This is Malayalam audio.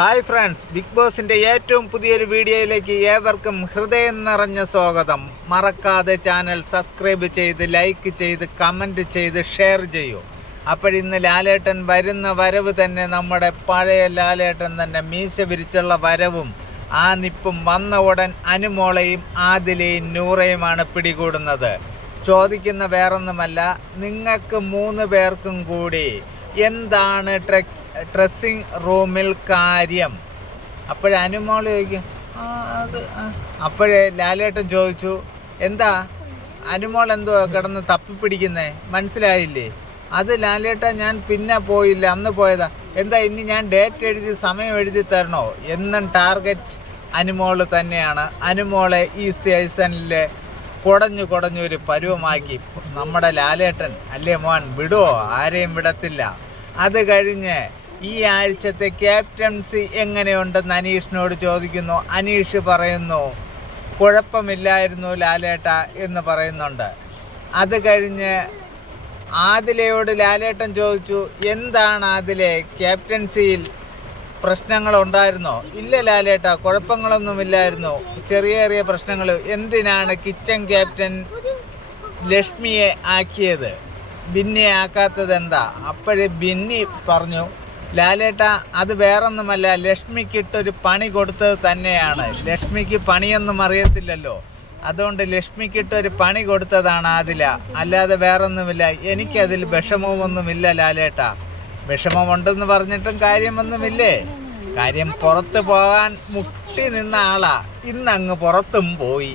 ഹായ് ഫ്രണ്ട്സ്, ബിഗ് ബോസിൻ്റെ ഏറ്റവും പുതിയൊരു വീഡിയോയിലേക്ക് ഏവർക്കും ഹൃദയം നിറഞ്ഞ സ്വാഗതം. മറക്കാതെ ചാനൽ സബ്സ്ക്രൈബ് ചെയ്ത് ലൈക്ക് ചെയ്ത് കമൻറ്റ് ചെയ്ത് ഷെയർ ചെയ്യൂ. അപ്പോഴിന്ന് ലാലേട്ടൻ വരുന്ന വരവ് തന്നെ നമ്മുടെ പഴയ ലാലേട്ടൻ തന്നെ, മീശ വിരിച്ചുള്ള വരവും ആ നിപ്പും വന്ന ഉടൻ അനുമോളെയും ആദിലയും നൂറയുമാണ് പിടികൂടുന്നത്. ചോദിക്കുന്ന വേറൊന്നുമല്ല, നിങ്ങൾക്ക് 3 പേർക്കും കൂടി എന്താണ് ഡ്രസ്സിങ് റൂമിൽ കാര്യം? അപ്പോഴേ അനുമോൾ ചോദിക്കും അപ്പോഴേ ലാലേട്ടൻ ചോദിച്ചു, എന്താ അനുമോൾ എന്തോ കിടന്ന് തപ്പിപ്പിടിക്കുന്നേ, മനസ്സിലായില്ലേ? അത് ലാലേട്ടൻ ഞാൻ പിന്നെ പോയില്ല, അന്ന് പോയതാ. എന്താ ഇനി ഞാൻ ഡേറ്റ് എഴുതി സമയം എഴുതി തരണോ? എന്നും ടാർഗറ്റ് അനുമോൾ തന്നെയാണ്. അനുമോളെ ഈ സീസണിൽ കുടഞ്ഞൊരു പരുവമാക്കി നമ്മുടെ ലാലേട്ടൻ. അല്ലേ മോൻ, വിടുവോ? ആരെയും വിടത്തില്ല. അത് കഴിഞ്ഞ് ഈ ആഴ്ചത്തെ ക്യാപ്റ്റൻസി എങ്ങനെയുണ്ടെന്ന് അനീഷിനോട് ചോദിക്കുന്നു. അനീഷ് പറയുന്നു, കുഴപ്പമില്ലായിരുന്നു ലാലേട്ട എന്ന് പറയുന്നുണ്ട്. അത് കഴിഞ്ഞ് ആദിലയോട് ലാലേട്ടൻ ചോദിച്ചു, എന്താണ് ആദിലെ, ക്യാപ്റ്റൻസിയിൽ പ്രശ്നങ്ങളുണ്ടായിരുന്നോ? ഇല്ല ലാലേട്ട, കുഴപ്പങ്ങളൊന്നുമില്ലായിരുന്നു, ചെറിയ പ്രശ്നങ്ങൾ. എന്തിനാണ് കിച്ചൺ ക്യാപ്റ്റൻ ലക്ഷ്മിയെ ആക്കിയത്, ബിന്നിയെ ആക്കാത്തത് എന്താ? അപ്പോഴേ ബിന്നി പറഞ്ഞു, ലാലേട്ട അത് വേറൊന്നുമല്ല, ലക്ഷ്മിക്കിട്ടൊരു പണി കൊടുത്തത് തന്നെയാണ്. ലക്ഷ്മിക്ക് പണിയൊന്നും അറിയത്തില്ലല്ലോ, അതുകൊണ്ട് ലക്ഷ്മിക്കിട്ടൊരു പണി കൊടുത്തതാണ് ആദില, അല്ലാതെ വേറൊന്നുമില്ല. എനിക്കതിൽ വിഷമമൊന്നുമില്ല ലാലേട്ട. വിഷമമുണ്ടെന്ന് പറഞ്ഞിട്ടും കാര്യമൊന്നുമില്ലേ? കാര്യം പുറത്ത് പോകാൻ മുട്ടി നിന്ന ആളാ, ഇന്നങ്ങ് പുറത്തും പോയി.